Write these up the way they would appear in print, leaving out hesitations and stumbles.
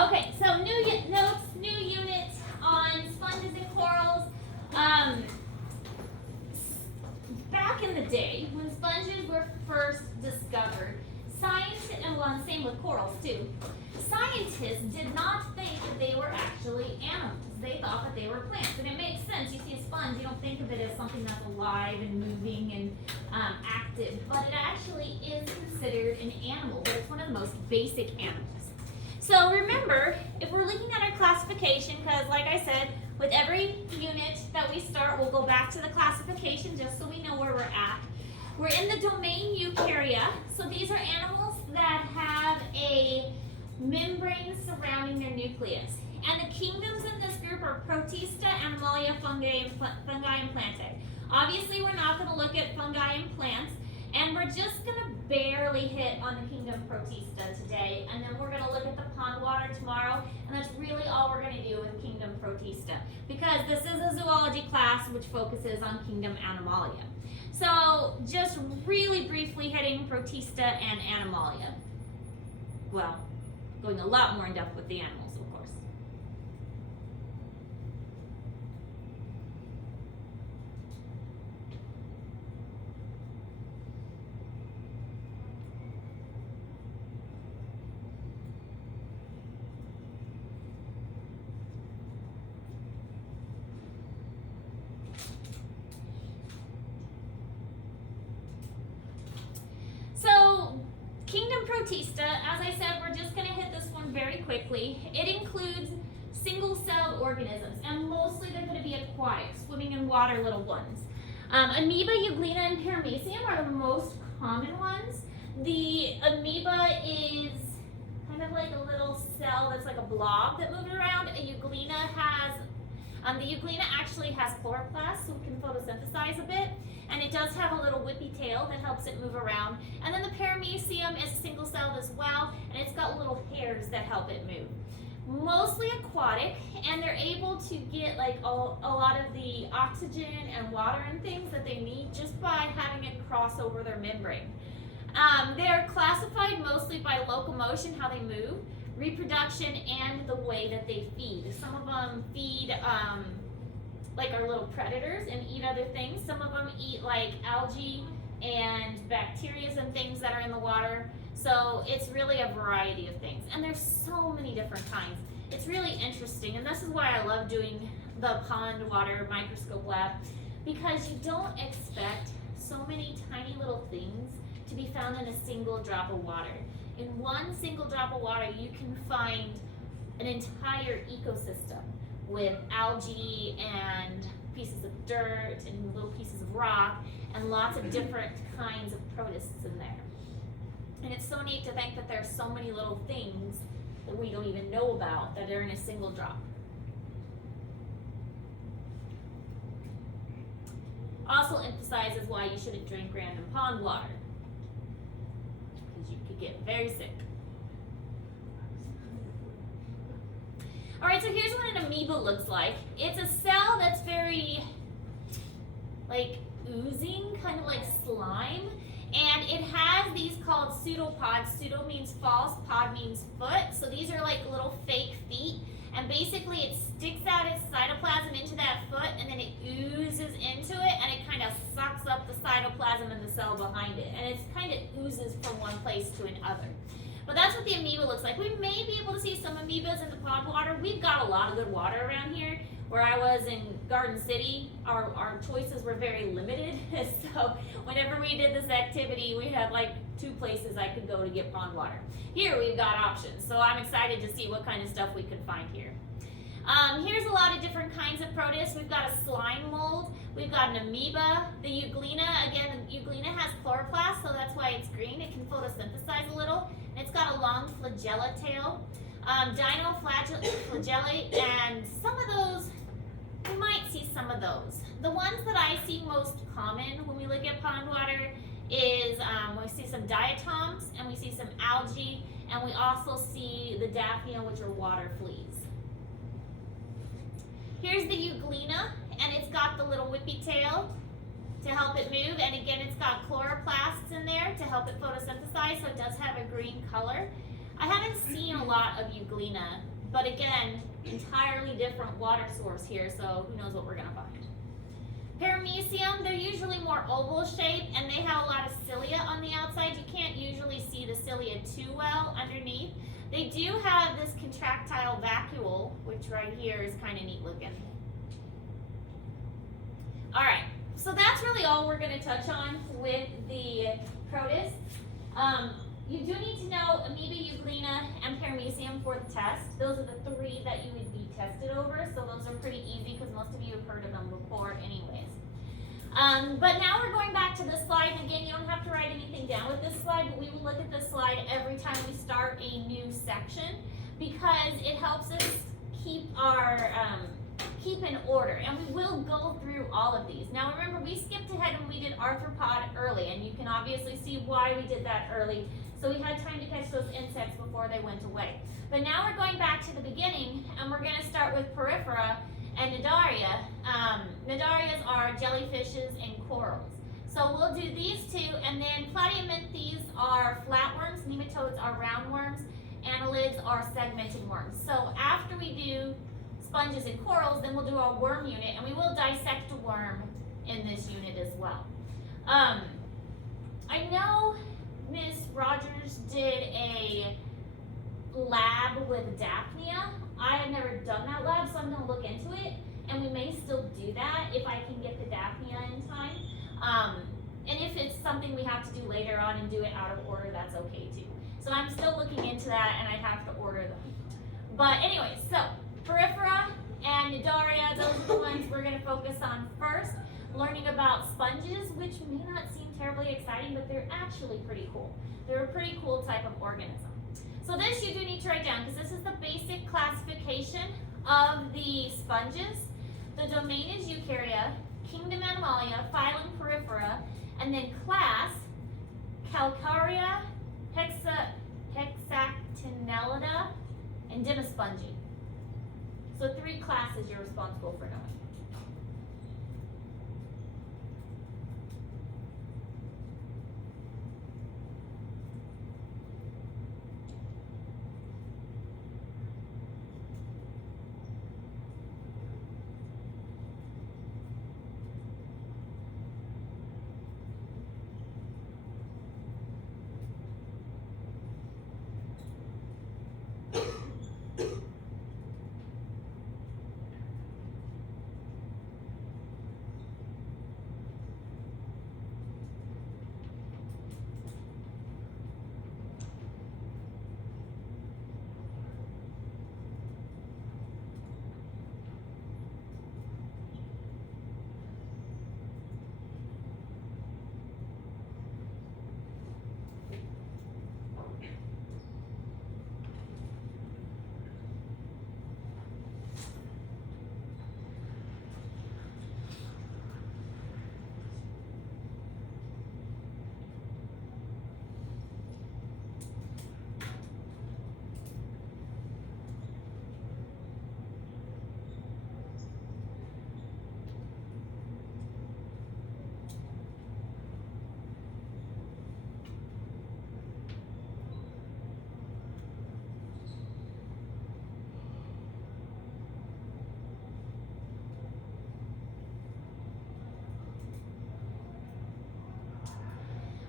Okay, so new unit on sponges and corals. Back in the day, when sponges were first discovered, scientists, and well, same with corals too, scientists did not think that they were actually animals. They thought that they were plants. And it makes sense. You see a sponge, you don't think of it as something that's alive and moving and active, but it actually is considered an animal, but it's one of the most basic animals. So remember, if we're looking at our classification, because like I said, with every unit that we start, we'll go back to the classification just so we know where we're at. We're in the domain Eukarya, so these are animals that have a membrane surrounding their nucleus. And the kingdoms in this group are Protista, Animalia, fungi, and Plantae. Obviously, we're not going to look at fungi and plants, and we're just going to barely hit on the kingdom Protista today, and then we're going to look at the pond water tomorrow, and that's really all we're going to do with kingdom Protista, because this is a zoology class which focuses on kingdom Animalia. So just really briefly hitting Protista and Animalia. Well, going a lot more in depth with the animals, of course. Kingdom Protista, as I said, we're just going to hit this one very quickly. It includes single-celled organisms, and mostly they're going to be aquatic, swimming in water little ones. Amoeba, Euglena, and Paramecium are the most common ones. The amoeba is kind of like a little cell that's like a blob that moves around. The Euglena actually has chloroplasts, so it can photosynthesize a bit. And it does have a little whippy tail that helps it move around. And then the Paramecium is single-celled as well, and it's got little hairs that help it move. Mostly aquatic, and they're able to get like a lot of the oxygen and water and things that they need just by having it cross over their membrane. They're classified mostly by locomotion, how they move, reproduction, and the way that they feed. Some of them feed like our little predators and eat other things. Some of them eat like algae and bacteria and things that are in the water. So it's really a variety of things. And there's so many different kinds. It's really interesting. And this is why I love doing the pond water microscope lab, because you don't expect so many tiny little things to be found in a single drop of water. In one single drop of water, you can find an entire ecosystem with algae and pieces of dirt and little pieces of rock and lots of different kinds of protists in there. And it's so neat to think that there's so many little things that we don't even know about that are in a single drop. Also emphasizes why you shouldn't drink random pond water, because you could get very sick. All right, so here's what an amoeba looks like. It's a cell that's very like oozing, kind of like slime, and it has these called pseudopods. Pseudo means false, pod means foot, so these are like little fake feet, and basically it sticks out its cytoplasm into that foot, and then it oozes into it, and it kind of sucks up the cytoplasm in the cell behind it, and it kind of oozes from one place to another. But that's what the amoeba looks like. We may be able to see some amoebas in the pond water. We've got a lot of good water around here. Where I was in Garden City, our choices were very limited. So whenever we did this activity, we had like 2 places I could go to get pond water. Here we've got options. So I'm excited to see what kind of stuff we could find here. Here's a lot of different kinds of protists. We've got a slime mold. We've got an amoeba. The Euglena, again, Euglena has chloroplasts, so that's why it's green. It can photosynthesize a little. And it's got a long flagella tail. Dinoflagellate, and some of those, we might see some of those. The ones that I see most common when we look at pond water is we see some diatoms, and we see some algae, and we also see the daphnia, which are water fleas. Here's the Euglena, and it's got the little whippy tail to help it move, and again it's got chloroplasts in there to help it photosynthesize, so it does have a green color. I haven't seen a lot of Euglena, but again, entirely different water source here, so who knows what we're gonna find. Paramecium, they're usually more oval shaped and they have a lot of cilia on the outside. You can't usually see the cilia too well underneath. They do have this contractile vacuole, which right here is kind of neat looking. All right, so that's really all we're going to touch on with the protists. You do need to know amoeba, euglena, and paramecium for the test. Those are the three that you would be tested over, so those are pretty easy because most of you have heard of them before anyways. But now we're going back to this slide, and again, you don't have to write anything down with this slide, but we will look at this slide every time we start a new section because it helps us keep our keep in order, and we will go through all of these. Now remember, we skipped ahead and we did arthropod early, and you can obviously see why we did that early, so we had time to catch those insects before they went away. But now we're going back to the beginning, and we're going to start with porifera and Cnidaria. Cnidarias are jellyfishes and corals. So we'll do these two, and then platyaminthes are flatworms, nematodes are roundworms, annelids are segmented worms. So after we do sponges and corals, then we'll do our worm unit, and we will dissect a worm in this unit as well. I know Miss Rogers did a lab with Daphnia. I have never done that lab, so I'm going to look into it, and we may still do that if I can get the Daphnia in time. And if it's something we have to do later on and do it out of order, that's okay too. So I'm still looking into that, and I have to order them. But anyway, so porifera and Cnidaria, those are the ones we're going to focus on first. Learning about sponges, which may not seem terribly exciting, but they're actually pretty cool. They're a pretty cool type of organism. So this you do need to write down because this is the basic classification of the sponges. The domain is Eukarya, kingdom Animalia, phylum Porifera, and then class Calcarea, Hexactinellida, and Dimospongi. So 3 classes you're responsible for knowing.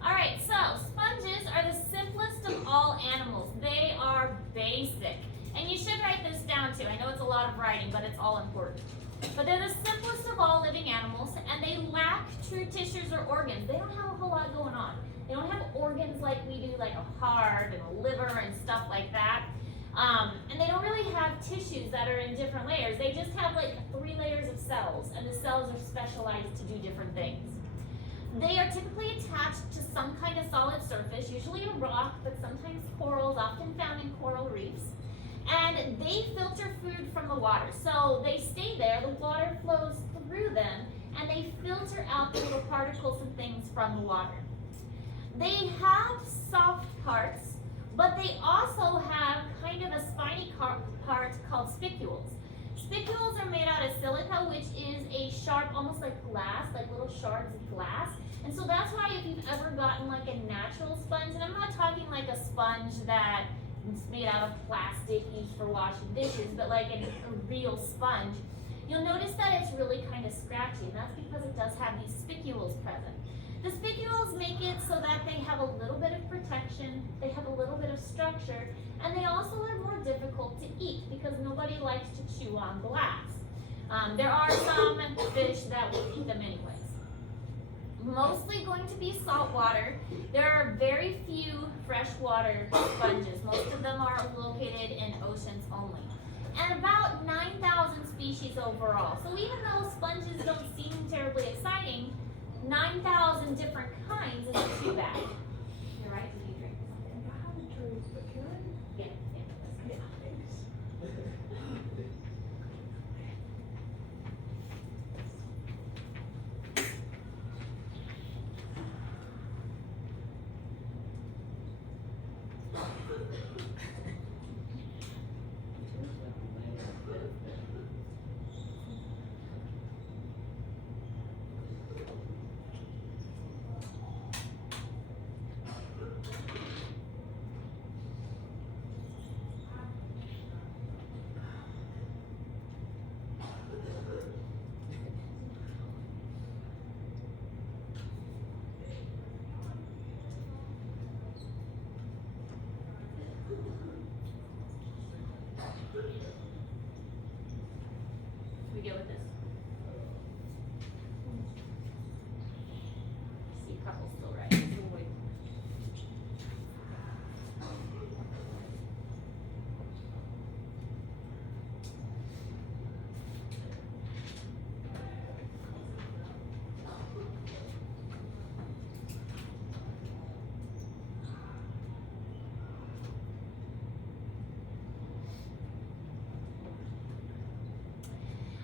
Alright, so sponges are the simplest of all animals. They are basic. And you should write this down too. I know it's a lot of writing, but it's all important. But they're the simplest of all living animals, and they lack true tissues or organs. They don't have a whole lot going on. They don't have organs like we do, like a heart and a liver and stuff like that. And they don't really have tissues that are in different layers. They just have like 3 layers of cells, and the cells are specialized to do different things. They are typically attached to some kind of solid surface, usually a rock, but sometimes corals, often found in coral reefs. And they filter food from the water. So they stay there, the water flows through them, and they filter out the little particles and things from the water. They have soft parts, but they also have kind of a spiny part called spicules. Spicules are made out of silica, which is a sharp, almost like glass, like little shards of glass. And so that's why if you've ever gotten like a natural sponge, and I'm not talking like a sponge that it's made out of plastic used for washing dishes, but like a real sponge, you'll notice that it's really kind of scratchy, and that's because it does have these spicules present. The spicules make it so that they have a little bit of protection, they have a little bit of structure, and they also are more difficult to eat because nobody likes to chew on glass. There are some fish that will eat them anyways. Mostly going to be saltwater. There are very few freshwater sponges. Most of them are located in oceans only. And about 9,000 species overall. So even though sponges don't seem terribly exciting, 9,000 different kinds isn't too bad. You're right, did you drink something? I haven't drank, but can I? Yeah. Yeah, thanks. We go with this. See a couple still right. We'll wait.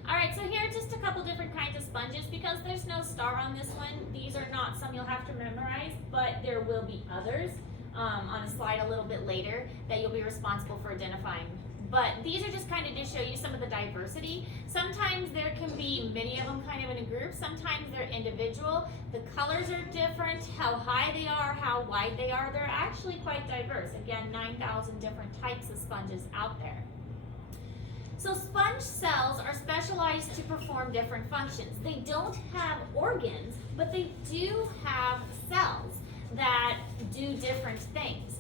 Alright, so here are just a couple different kinds of sponges. Because there's no star on this one, these are not some you'll have to memorize, but there will be others on a slide a little bit later that you'll be responsible for identifying. But these are just kind of to show you some of the diversity. Sometimes there can be many of them kind of in a group, sometimes they're individual. The colors are different, how high they are, how wide they are. They're actually quite diverse. Again, 9,000 different types of sponges out there. So sponge cells are specialized to perform different functions. They don't have organs, but they do have cells that do different things.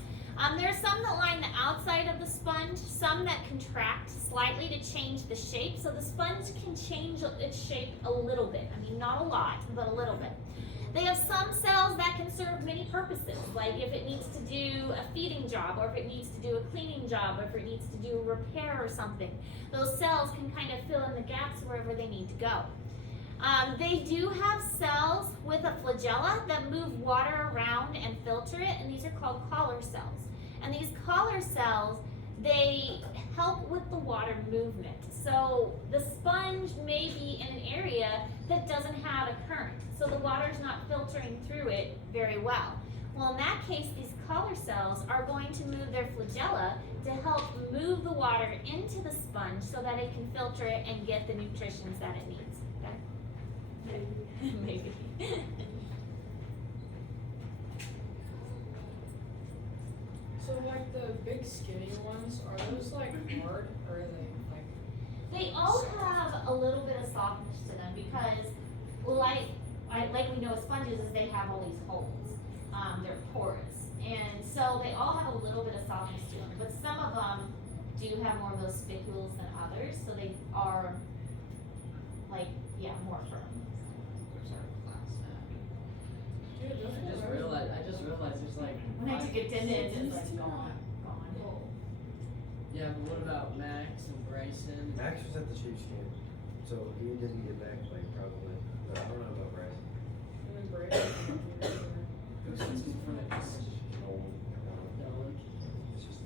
There are some that line the outside of the sponge, some that contract slightly to change the shape. So the sponge can change its shape a little bit. I mean, not a lot, but a little bit. They have some cells that can serve many purposes, like if it needs to do a feeding job, or if it needs to do a cleaning job, or if it needs to do a repair or something. Those cells can kind of fill in the gaps wherever they need to go. They do have cells with a flagella that move water around and filter it, and these are called collar cells. And these collar cells, they help with the water movement. So the sponge may be in an area that doesn't have a current, so the water's not filtering through it very well. Well, in that case, these collar cells are going to move their flagella to help move the water into the sponge so that it can filter it and get the nutritions that it needs. Okay? Maybe. So like the big skinny ones, are those like hard or are they like? They all have a little bit of softness to them because, like we know sponges is they have all these holes. They're porous, and so they all have a little bit of softness to them. But some of them do have more of those spicules than others, so they are more firm. Dude, those I just realized there's like. When I took attendance, it's like gone. Yeah, but what about Max and Bryson? Max was at the Chiefs game, so he didn't get back like probably. But I don't know about Bryson. And then Brady. Who's in front of us? Dylan. It's just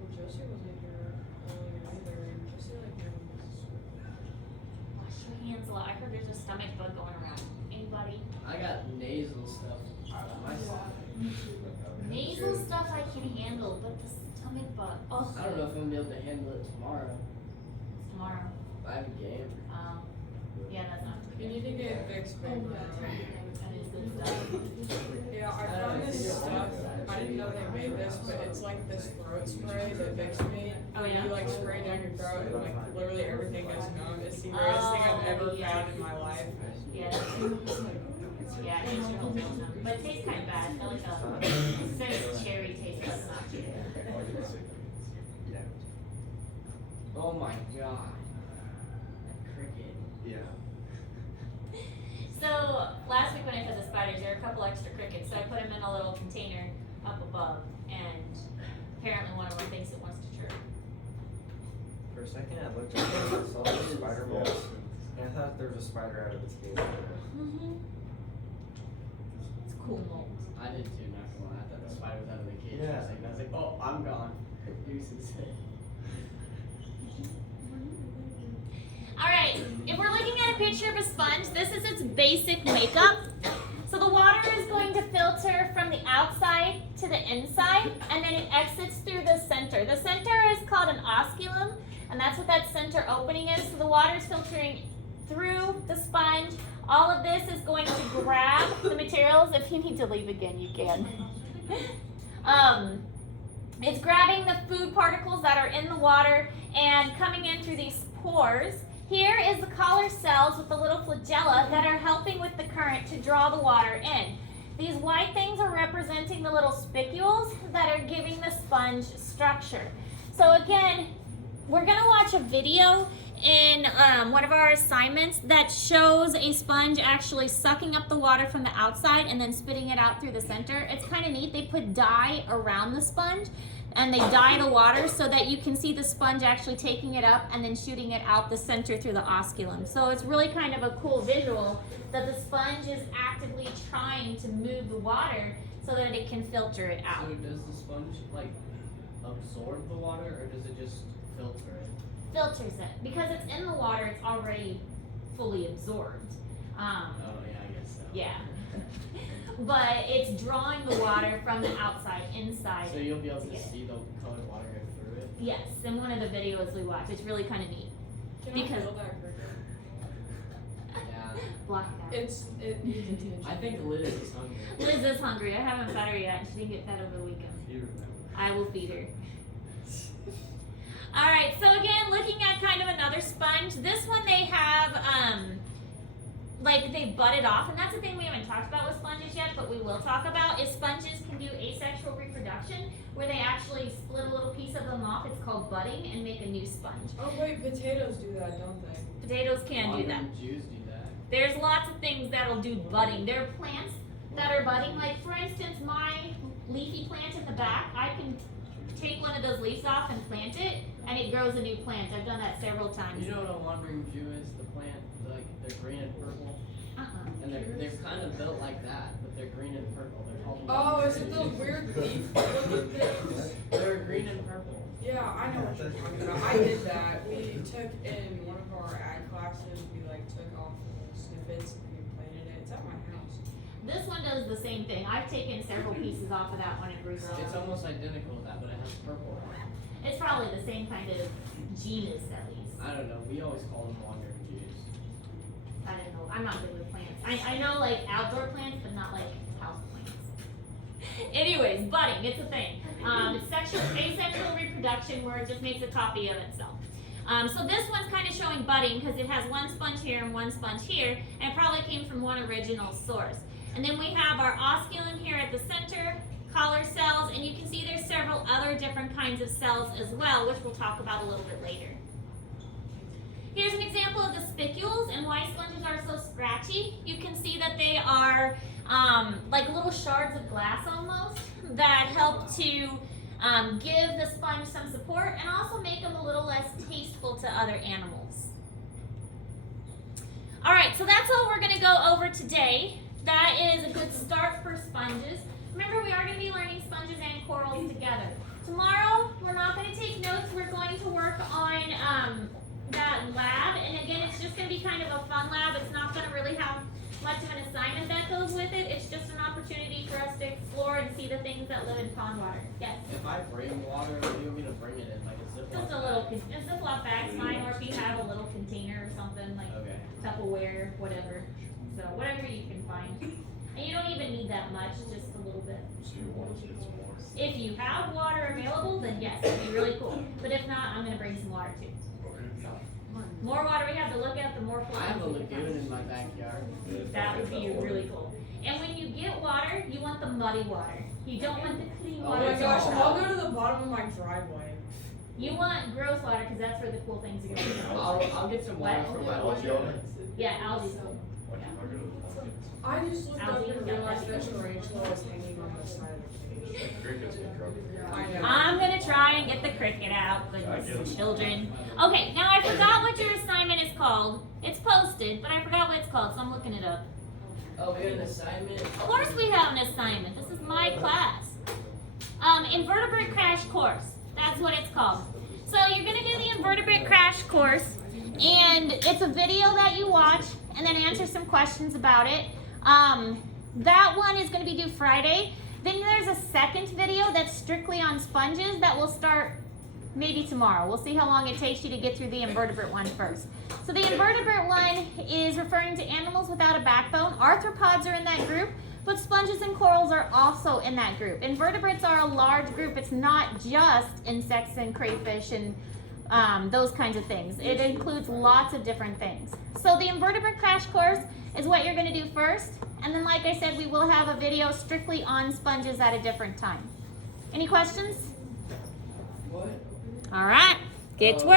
Well, Josie wasn't here earlier either, and Josie like Wash your hands a lot. I heard there's a stomach bug going around. Anybody? I got nasal stuff. My Nasal stuff I can handle, but the stomach bug. Oh. I don't know if I'm gonna be able to handle it tomorrow. It's tomorrow. I have a game. Yeah, that's not. You need to get fixed, baby. That is and stuff. Yeah, I found this stuff. I didn't know they made this, but it's like this throat spray that Vicks made. Oh, yeah? You like spray it down your throat and like literally everything goes numb. It's the greatest thing I've ever found in my life. Yeah. Yeah, it makes your whole feel numb. But it tastes kind of bad. I feel like it says cherry taste, but it's not cherry. Oh my god. That cricket. Yeah. So last week when I fed the spiders, there were a couple extra crickets, so I put them in a little container up above, and apparently one of them thinks it wants to chirp. For a second, I looked at it and saw the spider moles, and I thought there was a spider out of its cage. Mm-hmm. It's cool mold. I did too, not gonna lie. I thought the spider was out of the cage. Yeah. I was like, oh, I'm gone. Deuces. Alright, if we're looking at a picture of a sponge, this is its basic makeup. So the water is going to filter from the outside to the inside, and then it exits through the center. The center is called an osculum, and that's what that center opening is. So the water is filtering through the sponge. All of this is going to grab the materials. If you need to leave again, you can. It's grabbing the food particles that are in the water and coming in through these pores. Here is the collar cells with the little flagella that are helping with the current to draw the water in. These white things are representing the little spicules that are giving the sponge structure. So again, we're going to watch a video in one of our assignments that shows a sponge actually sucking up the water from the outside and then spitting it out through the center. It's kind of neat. They put dye around the sponge and they dye the water so that you can see the sponge actually taking it up and then shooting it out the center through the osculum. So it's really kind of a cool visual that the sponge is actively trying to move the water so that it can filter it out. So does the sponge like absorb the water, or does it just filter it? Filters it. Because it's in the water, it's already fully absorbed. Oh yeah, I guess so. Yeah. But it's drawing the water from the outside inside. So you'll be able to get it. see the colored water go through it? Yes, in one of the videos we watch. It's really kind of neat. Can Because- I feel that cricket? Yeah. Yeah. Block it out. It needs attention. I think Liz is hungry. Liz is hungry. I haven't fed her yet. She didn't get fed over the weekend. You remember. I will feed her. Alright, so again, looking at kind of another sponge. This one they have, like they butt it off, and that's the thing we haven't talked about with sponges yet, but we will talk about, is sponges can do asexual reproduction, where they actually split a little piece of them off. It's called budding, and make a new sponge. Oh wait, potatoes do that, don't they? Potatoes can do that. Almond Jews do that. There's lots of things that'll do budding. There are plants that are budding. Like for instance, my leafy plant in the back, I can take one of those leaves off and plant it, and it grows a new plant. I've done that several times. You know what a wandering Jew is? The plant, like they're green and purple, and they're kind of built like that, but they're green and purple. They're called. Oh, is it those weird leaf looking things? They're green and purple. Yeah, I know what you're talking about. I did that. We took in one of our ag classes, we like took off little snippets and we planted it. It's at my house. This one does the same thing. I've taken several pieces off of that one and regrown. It's almost identical to that, but it has purple. It's probably the same kind of genus at least. I don't know. We always call them wandering Jews. I don't know. I'm not good with plants. I know like outdoor plants, but not like house plants. Anyways, budding, it's a thing. Asexual reproduction, where it just makes a copy of itself. So this one's kind of showing budding because it has one sponge here and one sponge here, and it probably came from one original source. And then we have our osculum here at the center, collar cells, and you can see there's several other different kinds of cells as well, which we'll talk about a little bit later. Here's an example of the spicules and why sponges are so scratchy. You can see that they are like little shards of glass almost that help to give the sponge some support and also make them a little less tasteful to other animals. Alright, so that's all we're going to go over today. That is a good start for sponges. Remember, we are going to be learning sponges and corals together. Tomorrow, we're not going to take notes. We're going to work on that lab. And again, it's just going to be kind of a fun lab. It's not going to really have much of an assignment that goes with it. It's just an opportunity for us to explore and see the things that live in pond water. Yes? If I bring water, what do you want me to bring it in? Like a Ziploc Just a little, a Ziploc bag's fine, or if you have a little container or something, like Okay. Tupperware, whatever. So whatever you can find. And you don't even need that much, just a little bit. So you want us to get some more? If you have water available, then yes, it'd be really cool. But if not, I'm gonna bring some water too. Okay. More water we have to look at, the more cool I have a things we can lagoon find. in my backyard. That would be really cool. And when you get water, you want the muddy water. You don't want the clean Oh Oh water. my it's gosh, all- I'll go to the bottom of my driveway. You want gross water because that's where the cool things are going. I'll get some water from my Algae lagoon. on it? Yeah, algae's cool. Why can't I go to the pumpkins? I just looked up Algae, and yeah, realized that that's- tarantula was hanging on the side of the cage. Like crickets in trouble. I know. I'm gonna try and get the cricket out, I get goodness, it. children. Okay, now I forgot what your assignment is called. It's posted, but I forgot what it's called, so I'm looking it up. Oh, we got an assignment. Of course we have an assignment. This is my class. Invertebrate crash course. That's what it's called. So you're gonna do the invertebrate crash course, and it's a video that you watch and then answer some questions about it. That one is gonna be due Friday. Then there's a second video that's strictly on sponges that will start maybe tomorrow. We'll see how long it takes you to get through the invertebrate one first. So the invertebrate one is referring to animals without a backbone. Arthropods are in that group, but sponges and corals are also in that group. Invertebrates are a large group. It's not just insects and crayfish and those kinds of things. It includes lots of different things. So the invertebrate crash course is what you're gonna do first. And then like I said, we will have a video strictly on sponges at a different time. Any questions? What? All right, get to work.